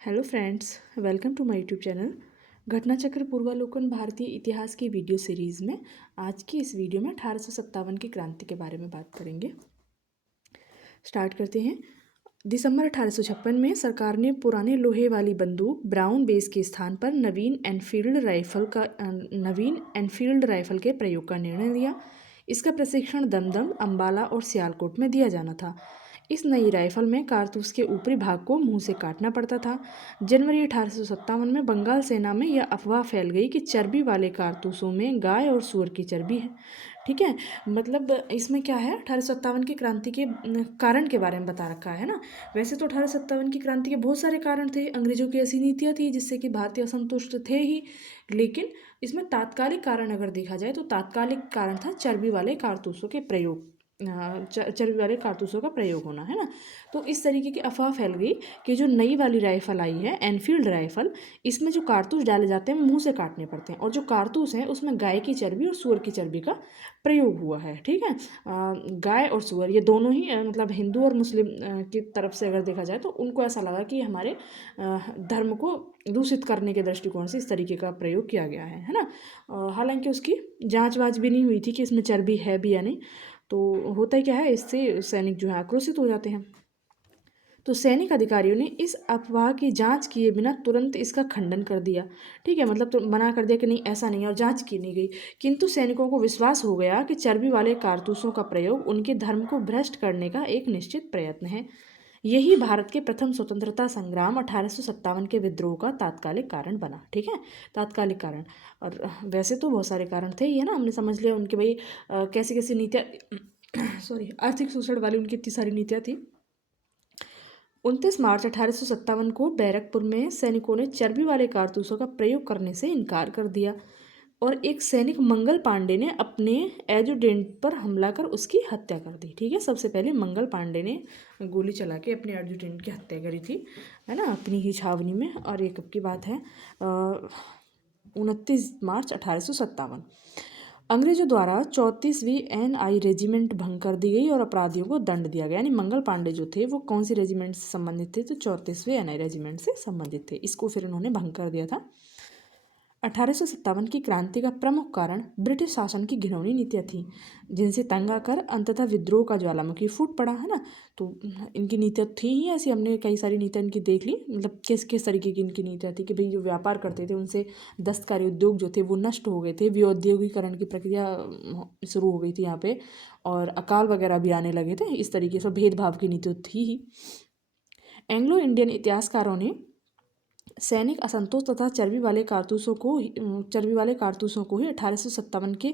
Hello friends, welcome to my YouTube channel Ghatnachakra पूर्वालोकन भारतीय इतिहास की वीडियो सीरीज़ में आज की इस वीडियो में 1857 की क्रांति के बारे में बात करेंगे। स्टार्ट करते हैं। दिसंबर 1856 में सरकार ने पुराने लोहे वाली बंदूक ब्राउन बेस के स्थान पर नवीन एनफील्ड राइफल के प्रयोग का निर्णय लिया। इसका प्रशिक्षण दमदम, अंबाला और सियालकोट में दिया जाना था। इस नई राइफल में कारतूस के ऊपरी भाग को मुंह से काटना पड़ता था। जनवरी 1857 में बंगाल सेना में यह अफवाह फैल गई कि चर्बी वाले कारतूसों में गाय और सूअर की चर्बी है। ठीक है, मतलब इसमें क्या है, 1857 की क्रांति के कारण के बारे में बता रखा है ना। वैसे तो 1857 की क्रांति के बहुत सारे कारण थे। अंग्रेजों की ऐसी नीतियाँ थी जिससे कि भारतीय असंतुष्ट थे ही, लेकिन इसमें तात्कालिक कारण अगर देखा जाए तो तात्कालिक कारण था चर्बी वाले कारतूसों के प्रयोग, चर्बी वाले कारतूसों का प्रयोग होना, है ना। तो इस तरीके की अफवाह फैल गई कि जो नई वाली राइफल आई है एनफील्ड राइफल, इसमें जो कारतूस डाले जाते हैं मुंह से काटने पड़ते हैं, और जो कारतूस हैं उसमें गाय की चर्बी और सूअर की चर्बी का प्रयोग हुआ है। ठीक है, गाय और सूअर ये दोनों ही मतलब हिंदू और मुस्लिम की तरफ से अगर देखा जाए तो उनको ऐसा लगा कि हमारे धर्म को दूषित करने के दृष्टिकोण से इस तरीके का प्रयोग किया गया है ना। हालांकि उसकी जांच वाच भी नहीं हुई थी कि इसमें चर्बी है भी या नहीं। तो होता ही क्या है, इससे सैनिक जो है आक्रोशित हो जाते हैं। तो सैनिक अधिकारियों ने इस अफवाह की जांच किए बिना तुरंत इसका खंडन कर दिया। ठीक है, मतलब तो मना कर दिया कि नहीं ऐसा नहीं है, और जांच की नहीं गई। किंतु सैनिकों को विश्वास हो गया कि चर्बी वाले कारतूसों का प्रयोग उनके धर्म को भ्रष्ट करने का एक निश्चित प्रयत्न है। यही भारत के प्रथम स्वतंत्रता संग्राम 1857 के विद्रोह का तात्कालिक कारण बना। ठीक है, तात्कालिक कारण। और वैसे तो बहुत सारे कारण थे ये ना, हमने समझ लिया उनके भाई कैसी कैसी नीतियाँ सॉरी आर्थिक शोषण वाली उनकी इतनी सारी नीतियाँ थी। 29 मार्च 1857 को बैरकपुर में सैनिकों ने चर्बी वाले कारतूसों का प्रयोग करने से इनकार कर दिया, और एक सैनिक मंगल पांडे ने अपने एजुटेंट पर हमला कर उसकी हत्या कर दी। ठीक है, सबसे पहले मंगल पांडे ने गोली चला के अपने एजुटेंट की हत्या करी थी, है ना, अपनी ही छावनी में। और ये कब की बात है, 29 मार्च 1857। अंग्रेजों द्वारा 34वीं NI रेजिमेंट भंग कर दी गई और अपराधियों को दंड दिया गया। यानी मंगल पांडे जो थे वो कौन सी रेजिमेंट से संबंधित थे, तो 34वीं NI रेजिमेंट से संबंधित थे। इसको फिर उन्होंने भंग कर दिया था। 1857 की क्रांति का प्रमुख कारण ब्रिटिश शासन की घिनौनी नीतियाँ थी, जिनसे तंग आकर अंततः विद्रोह का ज्वालामुखी फूट पड़ा, है ना। तो इनकी नीतियाँ थी ही ऐसी, हमने कई सारी नीतियाँ इनकी देख ली। मतलब किस किस तरीके की इनकी नीतियाँ थी कि भाई जो व्यापार करते थे उनसे दस्तकारी उद्योग जो थे वो नष्ट हो गए थे, विऔद्योगीकरण की प्रक्रिया शुरू हो गई थी यहाँ पे, और अकाल वगैरह भी आने लगे थे। इस तरीके से भेदभाव की नीति थी ही। एंग्लो इंडियन इतिहासकारों ने सैनिक असंतोष तथा चर्बी वाले कारतूसों को ही 1857 के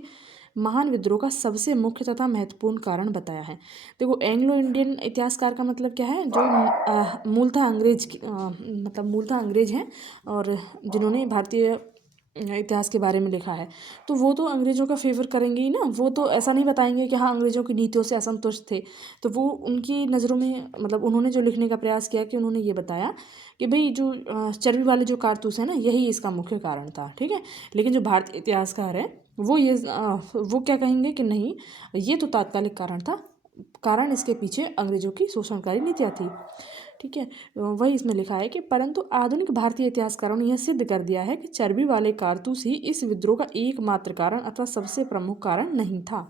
महान विद्रोह का सबसे मुख्य तथा महत्वपूर्ण कारण बताया है। देखो, एंग्लो इंडियन इतिहासकार का मतलब क्या है, जो मूलतः अंग्रेज हैं, और जिन्होंने भारतीय इतिहास के बारे में लिखा है, तो वो तो अंग्रेज़ों का फेवर करेंगे ही ना। वो तो ऐसा नहीं बताएंगे कि हाँ अंग्रेज़ों की नीतियों से असंतुष्ट थे। तो वो उनकी नज़रों में, मतलब उन्होंने जो लिखने का प्रयास किया कि उन्होंने ये बताया कि भाई जो चर्बी वाले जो कारतूस है ना, यही इसका मुख्य कारण था। ठीक है, लेकिन जो भारतीय इतिहासकार है वो क्या कहेंगे कि नहीं, ये तो तात्कालिक कारण था, कारण इसके पीछे अंग्रेजों की शोषणकारी नीतियाँ थी। ठीक है, वही इसमें लिखा है कि परंतु आधुनिक भारतीय इतिहासकारों ने यह सिद्ध कर दिया है कि चर्बी वाले कारतूस ही इस विद्रोह का एकमात्र कारण अथवा सबसे प्रमुख कारण नहीं था।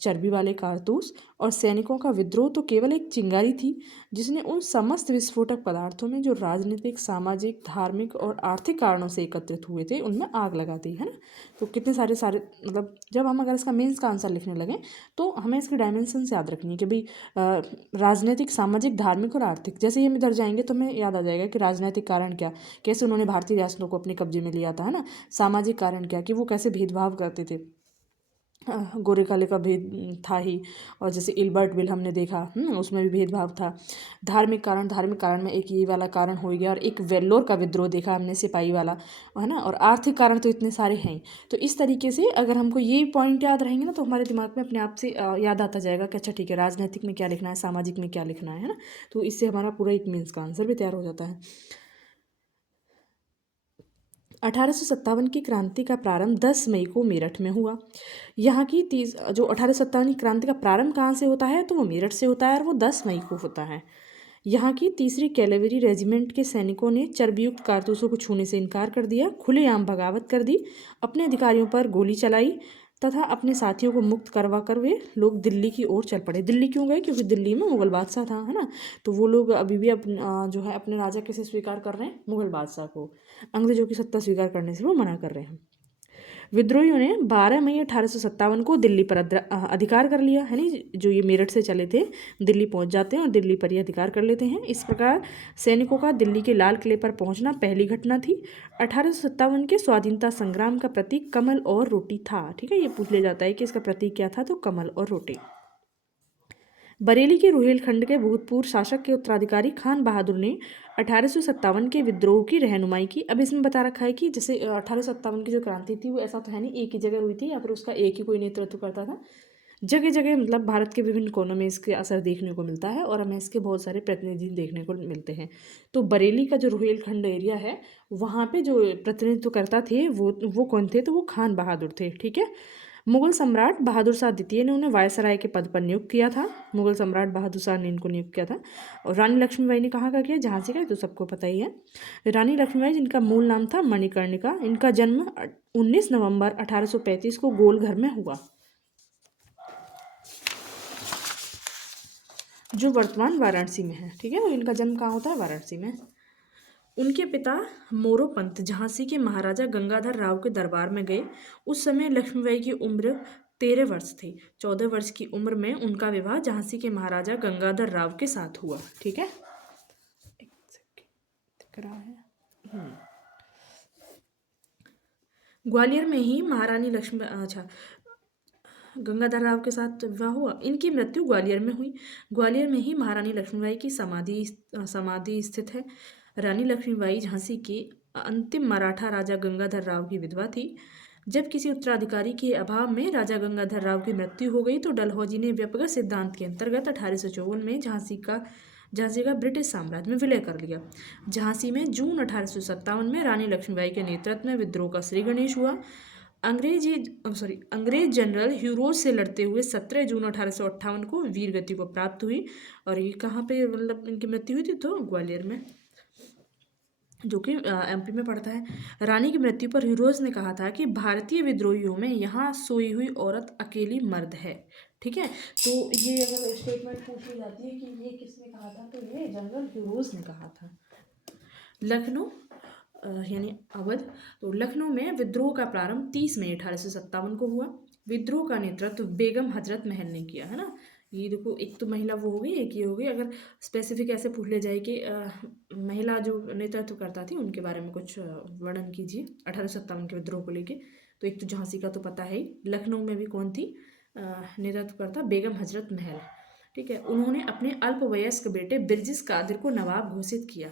चर्बी वाले कारतूस और सैनिकों का विद्रोह तो केवल एक चिंगारी थी, जिसने उन समस्त विस्फोटक पदार्थों में जो राजनीतिक, सामाजिक, धार्मिक और आर्थिक कारणों से एकत्रित हुए थे उनमें आग लगा दी, है ना। तो कितने सारे सारे मतलब जब हम अगर इसका मेंस का आंसर लिखने लगें तो हमें इसकी डायमेंशंस याद रखनी है कि भाई राजनीतिक, सामाजिक, धार्मिक और आर्थिक, जैसे ही हम इधर जाएंगे तो हमें याद आ जाएगा कि राजनीतिक कारण क्या, कैसे उन्होंने भारतीय रियासतों को अपने कब्जे में लिया था, है ना। सामाजिक कारण क्या, कि वो कैसे भेदभाव करते थे, गोरे काले का भेद था ही। और जैसे इल्बर्ट बिल हमने देखा, उसमें भी भेदभाव था। धार्मिक कारण में एक ये वाला कारण हो गया, और एक वेल्लोर का विद्रोह देखा हमने, सिपाही वाला, है ना। और आर्थिक कारण तो इतने सारे हैं। तो इस तरीके से अगर हमको ये पॉइंट याद रहेंगे ना तो हमारे दिमाग में अपने आप से याद आता जाएगा कि अच्छा ठीक है, राजनीतिक में क्या लिखना है, सामाजिक में क्या लिखना है ना। तो इससे हमारा पूरा एक मीन्स का आंसर भी तैयार हो जाता है। 1857 की क्रांति का प्रारंभ 10 मई को मेरठ में हुआ। यहाँ की जो 1857 की क्रांति का प्रारंभ कहाँ से होता है, तो वो मेरठ से होता है, और वो 10 मई को होता है। यहाँ की 3री कैवेलरी रेजिमेंट के सैनिकों ने चर्बीयुक्त कारतूसों को छूने से इनकार कर दिया, खुलेआम बगावत कर दी, अपने अधिकारियों पर गोली चलाई तथा अपने साथियों को मुक्त करवा कर वे लोग दिल्ली की ओर चल पड़े। दिल्ली क्यों गए? क्योंकि दिल्ली में मुगल बादशाह था, है ना। तो वो लोग अभी भी जो है अपने राजा कैसे स्वीकार कर रहे हैं? मुगल बादशाह को। अंग्रेजों की सत्ता स्वीकार करने से वो मना कर रहे हैं। विद्रोहियों ने 12 मई 1857 को दिल्ली पर अधिकार कर लिया, है नहीं। जो ये मेरठ से चले थे दिल्ली पहुंच जाते हैं और दिल्ली पर ही अधिकार कर लेते हैं। इस प्रकार सैनिकों का दिल्ली के लाल किले पर पहुंचना पहली घटना थी। 1857 के स्वाधीनता संग्राम का प्रतीक कमल और रोटी था। ठीक है, ये पूछ लिया जाता है कि इसका प्रतीक क्या था, तो कमल और रोटी। बरेली के रुहेलखंड के भूतपूर्व शासक के उत्तराधिकारी खान बहादुर ने 1857 के विद्रोह की रहनुमाई की। अब इसमें बता रखा है कि जैसे 1857 की जो क्रांति थी वो ऐसा तो है नहीं एक ही जगह हुई थी या फिर उसका एक ही कोई नेतृत्व करता था। जगह जगह मतलब भारत के विभिन्न कोनों में इसके असर देखने को मिलता है और हमें इसके बहुत सारे प्रतिनिधि देखने को मिलते हैं। तो बरेली का जो रुहेलखंड एरिया है वहाँ पे जो प्रतिनिधित्व करता थे वो कौन थे? तो वो खान बहादुर थे। ठीक है। मुगल सम्राट बहादुर शाह द्वितीय ने उन्हें वायसराय के पद पर नियुक्त किया था। मुगल सम्राट बहादुर शाह ने इनको नियुक्त किया था। और रानी लक्ष्मीबाई ने कहाँ का किया? झांसी का, तो सबको पता ही है। रानी लक्ष्मीबाई जिनका मूल नाम था मणिकर्णिका, इनका जन्म 19 नवंबर 1835 को गोलघर में हुआ, जो वर्तमान वाराणसी में है। ठीक है, तो इनका जन्म कहाँ होता है? वाराणसी में। उनके पिता मोरोपंत झांसी के महाराजा गंगाधर राव के दरबार में गए। उस समय लक्ष्मीबाई की उम्र 13 वर्ष थी। 14 वर्ष की उम्र में उनका विवाह झांसी के महाराजा गंगाधर राव के साथ हुआ। ठीक है, एक सेकंड दिख रहा है। ग्वालियर में ही महारानी लक्ष्मी गंगाधर राव के साथ विवाह हुआ। इनकी मृत्यु ग्वालियर में हुई। ग्वालियर में ही महारानी लक्ष्मीबाई की समाधि स्थित है। रानी लक्ष्मीबाई झांसी के अंतिम मराठा राजा गंगाधर राव की विधवा थी। जब किसी उत्तराधिकारी के अभाव में राजा गंगाधर राव की मृत्यु हो गई तो डलहौजी ने व्यक्तिगत सिद्धांत के अंतर्गत 1854 में झांसी का ब्रिटिश साम्राज्य में विलय कर लिया। झांसी में जून 1857 में रानी लक्ष्मीबाई के नेतृत्व में विद्रोह का श्री गणेश हुआ। अंग्रेज जनरल ह्यूरोज से लड़ते हुए 17 जून 1858 को वीर गति को प्राप्त हुई। और ये कहाँ पे मतलब इनकी मृत्यु हुई थी? तो ग्वालियर में, जो कि एमपी में पड़ता है। रानी की मृत्यु पर ह्यूरोज ने कहा था कि भारतीय विद्रोहियों में यहाँ सोई हुई औरत अकेली मर्द है। ठीक है, तो ये अगर स्टेटमेंट पूछ ली जाती है कि ये किसने कहा था, तो ये जनरल ह्यूरोज ने कहा था। लखनऊ यानी अवध, तो लखनऊ में विद्रोह का प्रारंभ 30 मई 1857 को हुआ। विद्रोह का नेतृत्व बेगम हजरत महल ने किया, है ना। ये देखो, एक तो महिला वो हो गई, एक ये हो गई। अगर स्पेसिफिक ऐसे पूछ ले जाए कि महिला जो नेतृत्व करता थी उनके बारे में कुछ वर्णन कीजिए 1857 के विद्रोह को लेके, तो एक तो झांसी का तो पता है ही। लखनऊ में भी कौन थी नेतृत्व करता? बेगम हजरत महल। ठीक है, उन्होंने अपने अल्पवयस्क बेटे बिरजिस कादिर को नवाब घोषित किया।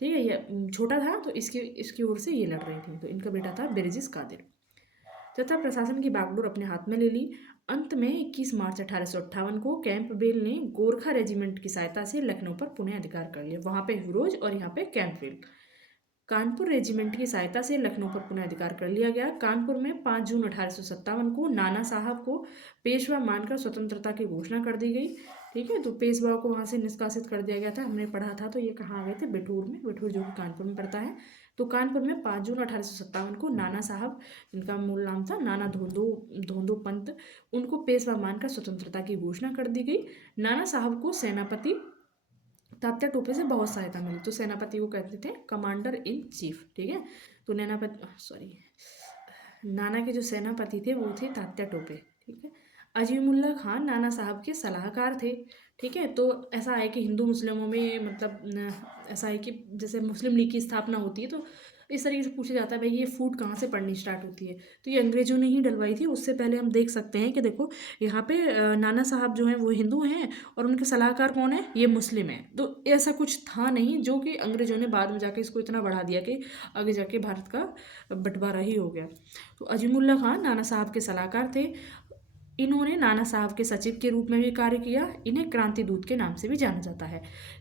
ठीक है, ये छोटा था तो इसकी ओर से ये लड़ रही थी, तो इनका बेटा था बिरजिस कादिर। तथा प्रशासन की बागडोर अपने हाथ में ले ली। अंत में 21 मार्च 1858 को कैंपबेल ने गोरखा रेजिमेंट की सहायता से लखनऊ पर पुनः अधिकार कर लिया। वहाँ पे ह्यूरोज और यहाँ पे कैंपबेल। कानपुर रेजिमेंट की सहायता से लखनऊ पर पुनः अधिकार कर लिया गया। कानपुर में 5 जून 1857 को नाना साहब को पेशवा मानकर स्वतंत्रता की घोषणा कर दी गई। ठीक है, तो पेशवा को वहाँ से निष्कासित कर दिया गया था। हमने पढ़ा था, तो ये कहाँ आ गए थे? बिठूर में। बिठूर जो कि कानपुर में पड़ता है। तो कानपुर में 5 जून 1857 को नाना साहब, इनका मूल नाम था नाना धोंदो पंत, उनको पेशवा मानकर स्वतंत्रता की घोषणा कर दी गई। नाना साहब को सेनापति तात्या टोपे से बहुत सहायता मिली। तो सेनापति को कहते थे कमांडर इन चीफ। ठीक है, तो नाना के जो सेनापति थे वो थे तात्या टोपे। ठीक है, अजीमुल्ला खान नाना साहब के सलाहकार थे। ठीक है, तो ऐसा है कि हिंदू मुस्लिमों में मतलब ऐसा है कि जैसे मुस्लिम लीग की स्थापना होती है तो इस तरीके से पूछा जाता है भाई ये फूट कहाँ से पड़नी स्टार्ट होती है, तो ये अंग्रेजों ने ही डलवाई थी। उससे पहले हम देख सकते हैं कि देखो यहाँ पे नाना साहब जो हैं वो हिंदू हैं और उनके सलाहकार कौन है? ये मुस्लिम हैं। तो ऐसा कुछ था नहीं, जो कि अंग्रेजों ने बाद में जाके इसको इतना बढ़ा दिया कि आगे जाके भारत का बंटवारा ही हो गया। तो अजीमुल्ला खान नाना साहब के सलाहकार थे। इन्होंने नाना साहब के सचिव के रूप में भी कार्य किया। इन्हें क्रांति दूत के नाम से भी जाना जाता है।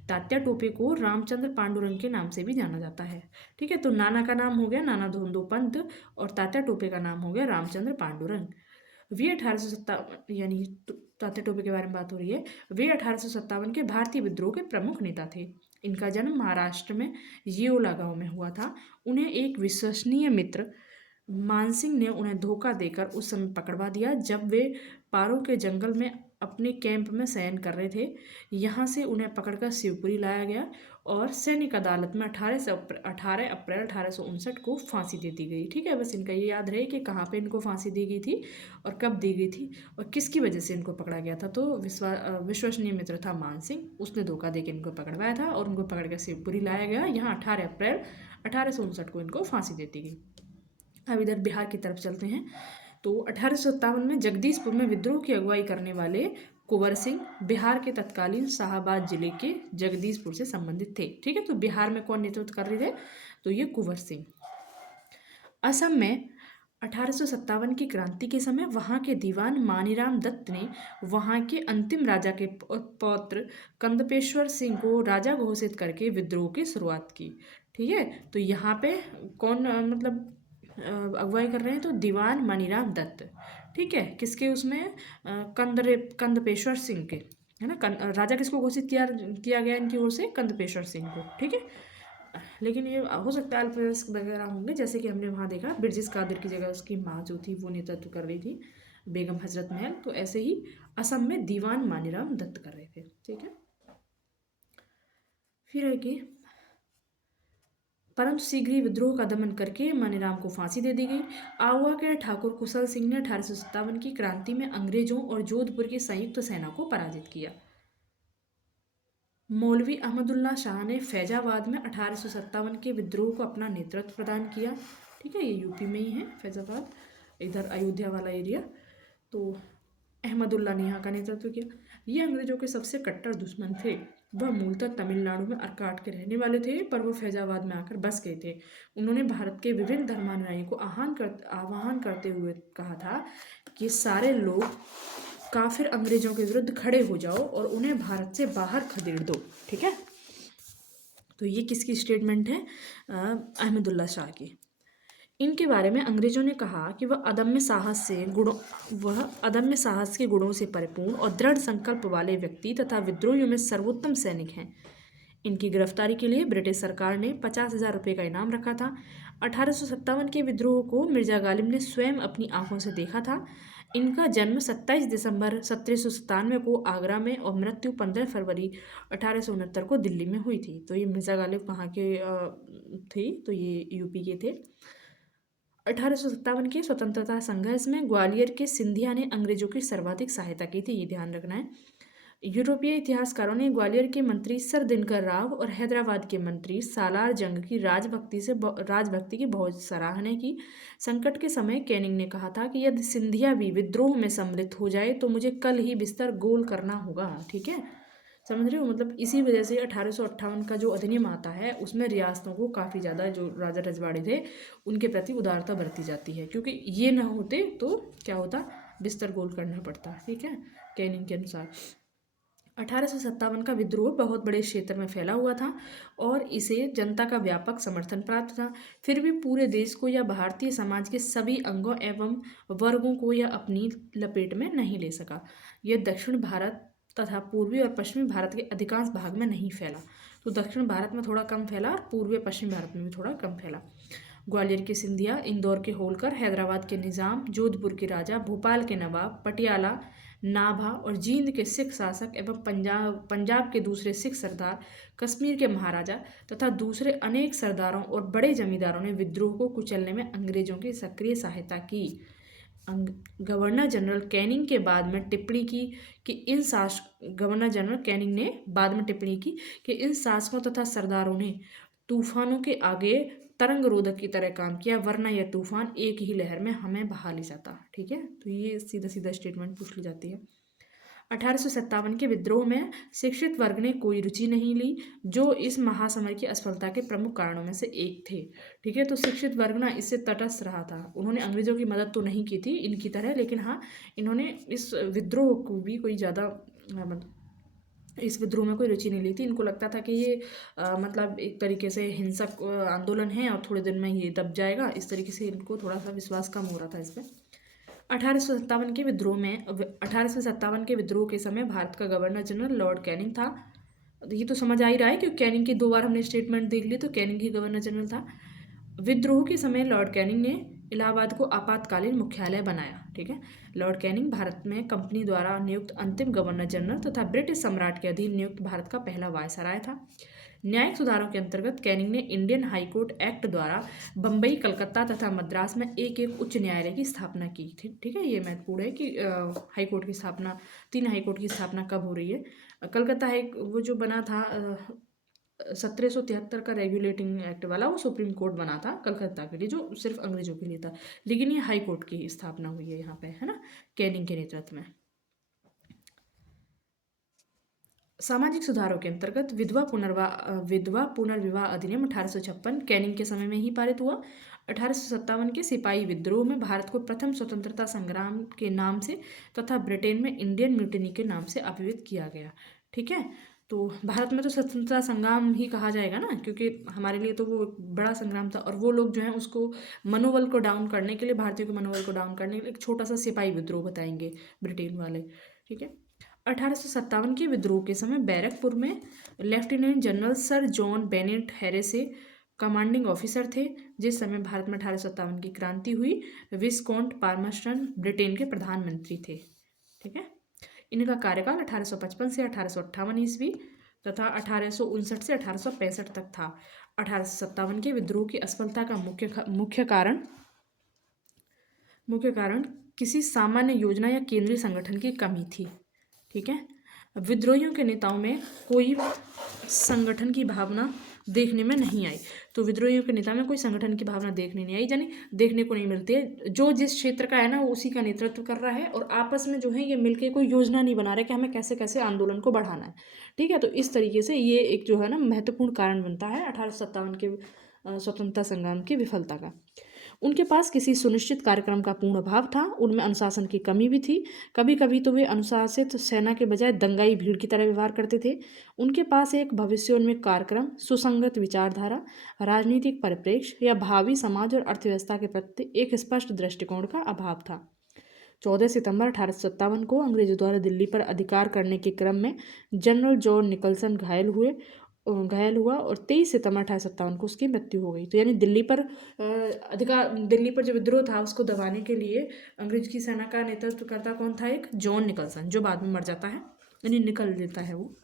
तात्या टोपे को रामचंद्र पांडुरंग के नाम से भी जाना जाता है। ठीक है, तो नाना का नाम हो गया नाना धोंदो पंत और तात्या टोपे का नाम हो गया रामचंद्र पांडुरंग। वे 1857 यानी तात्या टोपे के बारे में बात हो रही है। वे 1857 के भारतीय विद्रोह के प्रमुख नेता थे। इनका जन्म महाराष्ट्र में येओला गांव में हुआ था। उन्हें एक विश्वसनीय मित्र मानसिंह ने उन्हें धोखा देकर उस समय पकड़वा दिया जब वे पारो के जंगल में अपने कैंप में शयन कर रहे थे। यहाँ से उन्हें पकड़कर शिवपुरी लाया गया और सैनिक अदालत में 18 अप्रैल 1859 को फांसी दे दी गई। ठीक है, बस इनका ये याद रहे कि कहाँ पे इनको फांसी दी गई थी और कब दी गई थी और किसकी वजह से इनको पकड़ा गया था। तो विश्वसनीय मित्र था मानसिंह, उसने धोखा दे के इनको पकड़वाया था और उनको पकड़ कर शिवपुरी लाया गया। यहाँ 18 अप्रैल 1859 को इनको फांसी दे दी गई। अब इधर बिहार की तरफ चलते हैं। तो 1857 में जगदीशपुर में विद्रोह की अगुवाई करने वाले कुंवर सिंह बिहार के तत्कालीन शाहाबाद जिले के जगदीशपुर से संबंधित थे। ठीक है, तो बिहार में कौन नेतृत्व कर रहे थे? तो ये कुंवर सिंह। असम में 1857 की क्रांति के समय वहां के दीवान मानीराम दत्त ने वहां के अंतिम राजा के पौत्र कंदपेश्वर सिंह को राजा घोषित करके विद्रोह की शुरुआत की। ठीक है, तो यहाँ पे कौन अगुवाई कर रहे हैं? तो दीवान मनीराम दत्त। ठीक है, किसके? उसमें कंदपेश्वर सिंह के, है ना। राजा किसको घोषित किया गया इनकी ओर से? कंदपेश्वर सिंह को। ठीक है, लेकिन ये हो सकता है अल्पवयस्क वगैरह होंगे, जैसे कि हमने वहाँ देखा ब्रिटिश कादिर की जगह उसकी माँ जो थी वो नेतृत्व कर रही थी, बेगम हजरत महल। तो ऐसे ही असम में दीवान मानीराम दत्त कर रहे थे। ठीक है, फिर है कि परंतु शीघ्र ही विद्रोह का दमन करके मानीराम को फांसी दे दी गई। आउवा के ठाकुर कुशल सिंह ने 1857 की क्रांति में अंग्रेजों और जोधपुर की संयुक्त सेना को पराजित किया। मौलवी अहमदुल्ला शाह ने फैजाबाद में 1857 के विद्रोह को अपना नेतृत्व प्रदान किया। ठीक है, ये यूपी में ही है फैजाबाद, इधर अयोध्या वाला एरिया। तो अहमदुल्ला ने यहाँ का नेतृत्व किया। ये अंग्रेजों के सबसे कट्टर दुश्मन थे। वह मूलतः तमिलनाडु में अर्काट के रहने वाले थे, पर वो फैजाबाद में आकर बस गए थे। उन्होंने भारत के विभिन्न धर्मानुयायियों को आह्वान करते हुए कहा था कि सारे लोग काफिर अंग्रेजों के विरुद्ध खड़े हो जाओ और उन्हें भारत से बाहर खदेड़ दो। ठीक है, तो ये किसकी स्टेटमेंट है? अहमदुल्ला शाह की। इनके बारे में अंग्रेजों ने कहा कि वह अदम्य साहस के गुणों से परिपूर्ण और दृढ़ संकल्प वाले व्यक्ति तथा विद्रोहियों में सर्वोत्तम सैनिक हैं। इनकी गिरफ्तारी के लिए ब्रिटिश सरकार ने 50,000 रुपये का इनाम रखा था। 1857 के विद्रोह को मिर्जा गालिब ने स्वयं अपनी आंखों से देखा था। इनका जन्म 27 दिसंबर 1797 को आगरा में और मृत्यु 15 फरवरी 1869 को दिल्ली में हुई थी। तो ये मिर्जा गालिब कहाँ के थे? तो ये यूपी के थे। 1857 के स्वतंत्रता संघर्ष में ग्वालियर के सिंधिया ने अंग्रेजों की सर्वाधिक सहायता की थी, ये ध्यान रखना है। यूरोपीय इतिहासकारों ने ग्वालियर के मंत्री सर दिनकर राव और हैदराबाद के मंत्री सालार जंग की राजभक्ति की बहुत सराहना की। संकट के समय कैनिंग ने कहा था कि यदि सिंधिया भी विद्रोह में सम्मिलित हो जाए तो मुझे कल ही बिस्तर गोल करना होगा। ठीक है, समझ रहे हो? मतलब इसी वजह से 1858 का जो अधिनियम आता है उसमें रियासतों को काफ़ी ज़्यादा, जो राजा रजवाड़े थे उनके प्रति उदारता बरती जाती है, क्योंकि ये ना होते तो क्या होता? बिस्तर गोल करना पड़ता। ठीक है, कैनिंग के अनुसार 1857 का विद्रोह बहुत बड़े क्षेत्र में फैला हुआ था और इसे जनता का व्यापक समर्थन प्राप्त था। फिर भी पूरे देश को या भारतीय समाज के सभी अंगों एवं वर्गों को यह अपनी लपेट में नहीं ले सका। यह दक्षिण भारत तथा पूर्वी और पश्चिमी भारत के अधिकांश भाग में नहीं फैला। तो दक्षिण भारत में थोड़ा कम फैला और पूर्वी पश्चिमी भारत में भी थोड़ा कम फैला। ग्वालियर के सिंधिया, इंदौर के होलकर, हैदराबाद के निज़ाम, जोधपुर के राजा, भोपाल के नवाब, पटियाला, नाभा और जींद के सिख शासक एवं पंजाब के दूसरे सिख सरदार, कश्मीर के महाराजा तथा दूसरे अनेक सरदारों और बड़े जमींदारों ने विद्रोह को कुचलने में अंग्रेजों की सक्रिय सहायता की। गवर्नर जनरल कैनिंग के बाद में टिप्पणी की कि गवर्नर जनरल कैनिंग ने बाद में टिप्पणी की कि इन शासकों तथा सरदारों ने तूफानों के आगे तरंग रोधक की तरह काम किया, वरना यह तूफान एक ही लहर में हमें बहा ले जाता। ठीक है, तो ये सीधा सीधा स्टेटमेंट पूछ ली जाती है। 1857 के विद्रोह में शिक्षित वर्ग ने कोई रुचि नहीं ली, जो इस महासमर की असफलता के प्रमुख कारणों में से एक थे। ठीक है, तो शिक्षित वर्ग ना इससे तटस्थ रहा था। उन्होंने अंग्रेजों की मदद तो नहीं की थी इनकी तरह, लेकिन हाँ इन्होंने इस विद्रोह को भी कोई ज़्यादा इस विद्रोह में कोई रुचि नहीं ली थी। इनको लगता था कि ये मतलब एक तरीके से हिंसक आंदोलन है और थोड़े दिन में ये दब जाएगा। इस तरीके से इनको थोड़ा सा विश्वास कम हो रहा था इस पर। 1857 के विद्रोह में 1857 के विद्रोह के समय भारत का गवर्नर जनरल लॉर्ड कैनिंग था। ये तो समझ आ ही रहा है क्योंकि कैनिंग की 2 बार हमने स्टेटमेंट देख ली, तो कैनिंग ही गवर्नर जनरल था। विद्रोह के समय लॉर्ड कैनिंग ने इलाहाबाद को आपातकालीन मुख्यालय बनाया। ठीक है, लॉर्ड कैनिंग भारत में कंपनी द्वारा नियुक्त अंतिम गवर्नर जनरल तथा ब्रिटिश सम्राट के अधीन नियुक्त भारत का पहला वायसराय था। न्यायिक सुधारों के अंतर्गत कैनिंग ने इंडियन हाई कोर्ट एक्ट द्वारा बम्बई, कलकत्ता तथा मद्रास में एक एक उच्च न्यायालय की स्थापना की थी। ठीक है, ये महत्वपूर्ण है कि हाई कोर्ट की स्थापना, 3 हाई कोर्ट की स्थापना कब हो रही है। कलकत्ता हाई वो जो बना था 1773 का रेगुलेटिंग एक्ट वाला, वो सुप्रीम कोर्ट बना था कलकत्ता के लिए, जो सिर्फ अंग्रेजों के लिए था। लेकिन ये हाई कोर्ट की स्थापना हुई है यहाँ पे, है ना, कैनिंग के नेतृत्व में। सामाजिक सुधारों के अंतर्गत विधवा पुनर्विवाह अधिनियम 1856 कैनिंग के समय में ही पारित हुआ। 1857 के सिपाही विद्रोह में भारत को प्रथम स्वतंत्रता संग्राम के नाम से तथा ब्रिटेन में इंडियन म्यूटिनी के नाम से अभिहित किया गया। ठीक है, तो भारत में तो स्वतंत्रता संग्राम ही कहा जाएगा ना, क्योंकि हमारे लिए तो वो बड़ा संग्राम था। और वो लोग जो हैं उसको मनोबल को डाउन करने के लिए, भारतीयों के मनोबल को डाउन करने के लिए एक छोटा सा सिपाही विद्रोह बताएंगे ब्रिटेन वाले। ठीक है, 1857 के विद्रोह के समय बैरकपुर में lieutenant general sir John Bennett Harris commanding officer थे। जिस समय भारत में 1857 की क्रांति हुई, विस्कॉन्ट पाल्मर्स्टन ब्रिटेन के प्रधानमंत्री थे। ठीक है, इनका कार्यकाल 1855 से 1858 ईस्वी तथा 1859 से 1865 तक था। 1857 के विद्रोह की असफलता का मुख्य कारण किसी सामान्य योजना या केंद्रीय संगठन की कमी थी। ठीक है, विद्रोहियों के नेताओं में कोई संगठन की भावना देखने में नहीं आई। तो विद्रोहियों के नेता में कोई संगठन की भावना देखने नहीं आई, यानी देखने को नहीं मिलती है। जो जिस क्षेत्र का है ना, वो उसी का नेतृत्व कर रहा है और आपस में जो है ये मिलके कोई योजना नहीं बना रहे कि हमें कैसे कैसे आंदोलन को बढ़ाना है। ठीक है, तो इस तरीके से ये एक जो है ना महत्वपूर्ण कारण बनता है 1857 के स्वतंत्रता संग्राम की विफलता का। उनके पास किसी सुनिश्चित कार्यक्रम का पूर्ण अभाव था, उनमें अनुशासन की कमी भी थी। कभी कभी तो वे अनुशासित सेना के बजाय दंगाई भीड़ की तरह व्यवहार करते थे। उनके पास एक भविष्योन्मुख कार्यक्रम, सुसंगत विचारधारा, राजनीतिक परिप्रेक्ष्य या भावी समाज और अर्थव्यवस्था के प्रति एक स्पष्ट दृष्टिकोण का अभाव था। 14 सितंबर 1857 को अंग्रेजों द्वारा दिल्ली पर अधिकार करने के क्रम में जनरल जॉन निकलसन घायल हुआ और 23 सितंबर 1857 को उसकी मृत्यु हो गई। तो यानी दिल्ली पर जो विद्रोह था उसको दबाने के लिए अंग्रेज की सेना का नेतृत्व करता कौन था? एक जॉन निकलसन, जो बाद में मर जाता है, यानी निकल देता है वो।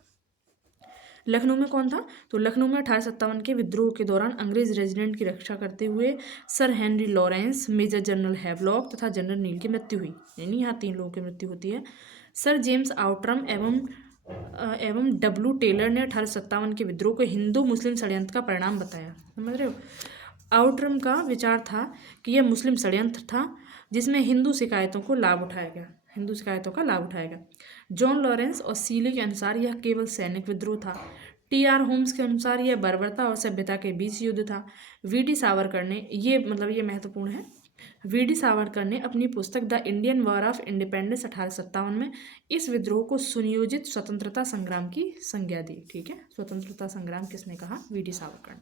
लखनऊ में कौन था? तो लखनऊ में 1857 के विद्रोह के दौरान अंग्रेज रेजिडेंट की रक्षा करते हुए sir Henry Lawrence, major general Havelock तथा जनरल नील की मृत्यु हुई। यानी यहाँ 3 लोगों की मृत्यु होती है। सर जेम्स आउटरम एवं डब्ल्यू टेलर ने 1857 के विद्रोह को हिंदू मुस्लिम षड्यंत्र का परिणाम बताया। समझ रहे हो? आउटरम का विचार था कि यह मुस्लिम षड्यंत्र था जिसमें हिंदू शिकायतों का लाभ उठाया गया। जॉन लॉरेंस और सीले के अनुसार यह केवल सैनिक विद्रोह था। टी.आर. होम्स के अनुसार यह बर्बरता और सभ्यता के बीच युद्ध था। वी.डी. सावरकर ने ये महत्वपूर्ण है। वी.डी. सावरकर ने अपनी पुस्तक the Indian war of independence 1857 में इस विद्रोह को सुनियोजित स्वतंत्रता संग्राम की संज्ञा दी। ठीक है, स्वतंत्रता संग्राम किसने कहा? वी.डी. सावरकर ने।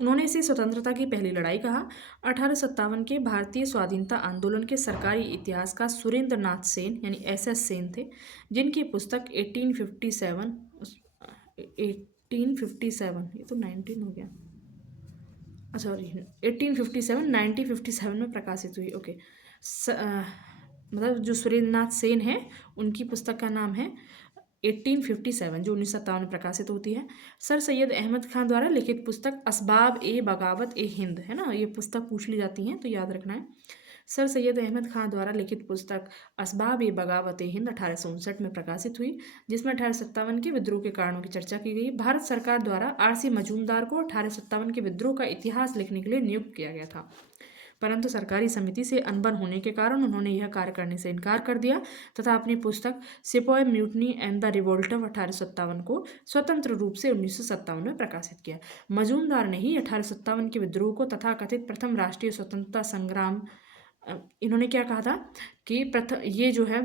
उन्होंने इसे स्वतंत्रता की पहली लड़ाई कहा। 1857 के भारतीय स्वाधीनता आंदोलन के सरकारी इतिहासकार सुरेंद्र नाथ सेन यानी SS सेन थे, जिनकी पुस्तक 1857 ये तो 19 हो गया, सॉरी 1957 में प्रकाशित हुई। ओके, जो सुरेंद्र नाथ सेन है उनकी पुस्तक का नाम है 1857, जो 1957 में प्रकाशित होती है। सर सैयद अहमद खान द्वारा लिखित पुस्तक असबाब ए बगावत ए हिंद, है ना, ये पुस्तक पूछ ली जाती हैं तो याद रखना है। सर सैयद अहमद खान द्वारा लिखित पुस्तक असबाब ए बगावत ए हिंद 1859 में प्रकाशित हुई, जिसमें 1857 के विद्रोह के कारणों की चर्चा की गई। भारत सरकार द्वारा R.C. मजूमदार को 1857 के विद्रोह का इतिहास लिखने के लिए नियुक्त किया गया था, परंतु सरकारी समिति से अनबन होने के कारण उन्होंने यह कार्य करने से इनकार कर दिया तथा अपनी पुस्तक sepoy mutiny and the revolt of 1857 को स्वतंत्र रूप से 1957 में प्रकाशित किया। मजूमदार ने ही 1857 के विद्रोह को तथाकथित प्रथम राष्ट्रीय स्वतंत्रता संग्राम, इन्होंने क्या कहा था कि ये जो है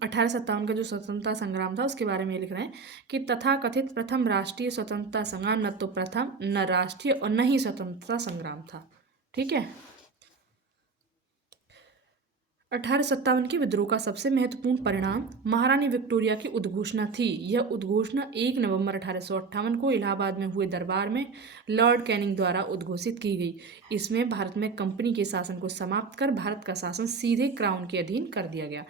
1857 का जो स्वतंत्रता संग्राम था उसके बारे में लिख रहे हैं कि तथाकथित प्रथम राष्ट्रीय स्वतंत्रता संग्राम न तो प्रथम, न राष्ट्रीय और न ही स्वतंत्रता संग्राम था। ठीक है, 1857 के विद्रोह का सबसे महत्वपूर्ण परिणाम महारानी विक्टोरिया की उद्घोषणा थी। यह उद्घोषणा 1 नवंबर 1858 को इलाहाबाद में हुए दरबार में लॉर्ड कैनिंग द्वारा उद्घोषित की गई। इसमें भारत में कंपनी के शासन को समाप्त कर भारत का शासन सीधे क्राउन के अधीन कर दिया गया।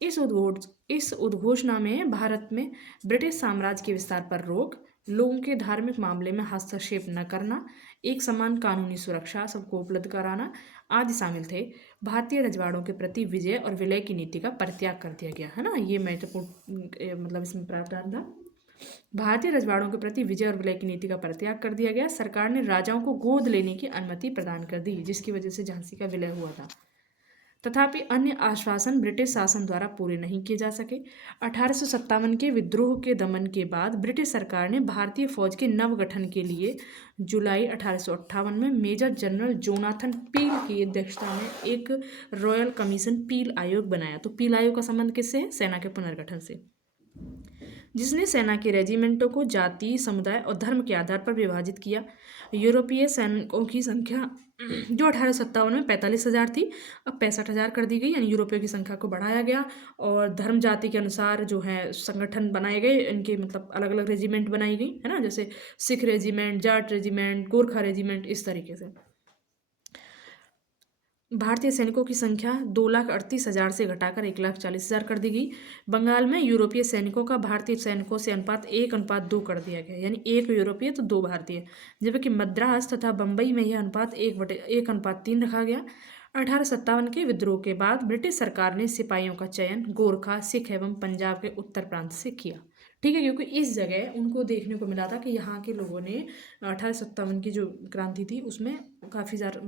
इस उद्घोषणा में भारत में ब्रिटिश साम्राज्य के विस्तार पर रोक, लोगों के धार्मिक मामले में हस्तक्षेप न करना, एक समान कानूनी सुरक्षा सबको उपलब्ध कराना आदि शामिल थे। भारतीय रजवाड़ों के प्रति विजय और विलय की नीति का परित्याग कर दिया गया, है ना। ये महत्वपूर्ण मतलब इसमें प्रावधान था। भारतीय रजवाड़ों के प्रति विजय और विलय की नीति का परित्याग कर दिया गया। सरकार ने राजाओं को गोद लेने की अनुमति प्रदान कर दी, जिसकी वजह से झांसी का विलय हुआ था। तथापि अन्य आश्वासन ब्रिटिश शासन द्वारा पूरे नहीं किए जा सके। 1857 के विद्रोह के दमन के बाद ब्रिटिश सरकार ने भारतीय फौज के नवगठन के लिए जुलाई 1858 में मेजर जनरल जोनाथन पील की अध्यक्षता में एक रॉयल कमीशन पील आयोग बनाया। तो पील आयोग का संबंध किससे है? सेना के पुनर्गठन से, जिसने सेना के रेजिमेंटों को जाति, समुदाय और धर्म के आधार पर विभाजित किया। यूरोपीय सैनिकों की संख्या जो 1857 में 45,000 थी, अब 65,000 कर दी गई, यानी यूरोपियों की संख्या को बढ़ाया गया। और धर्म जाति के अनुसार जो है संगठन बनाए गए, इनके मतलब अलग अलग रेजिमेंट बनाई गई, है ना, जैसे Sikh regiment, Jat regiment, Gorkha regiment, इस तरीके से। भारतीय सैनिकों की संख्या 2,38,000 से घटाकर 1,40,000 कर दी गई। बंगाल में यूरोपीय सैनिकों का भारतीय सैनिकों से अनुपात 1:2 कर दिया गया, यानी 1 यूरोपीय तो 2 भारतीय। जबकि मद्रास तथा बम्बई में यह अनुपात 1:3 रखा गया। 1857 के विद्रोह के बाद ब्रिटिश सरकार ने सिपाहियों का चयन गोरखा, सिख एवं पंजाब के उत्तर प्रांत से किया। ठीक है, क्योंकि इस जगह उनको देखने को मिला था कि यहाँ के लोगों ने 1857 की जो क्रांति थी उसमें काफ़ी ज़्यादा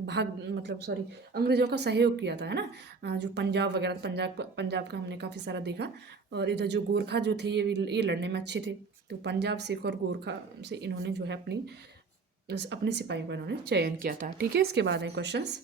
अंग्रेज़ों का सहयोग किया था, है ना। जो पंजाब वगैरह, पंजाब का हमने काफ़ी सारा देखा। और इधर जो गोरखा जो थे ये लड़ने में अच्छे थे, तो पंजाब, सिख और गोरखा से इन्होंने जो है अपने सिपाहियों का इन्होंने चयन किया था। ठीक है, इसके बाद है क्वेश्चंस।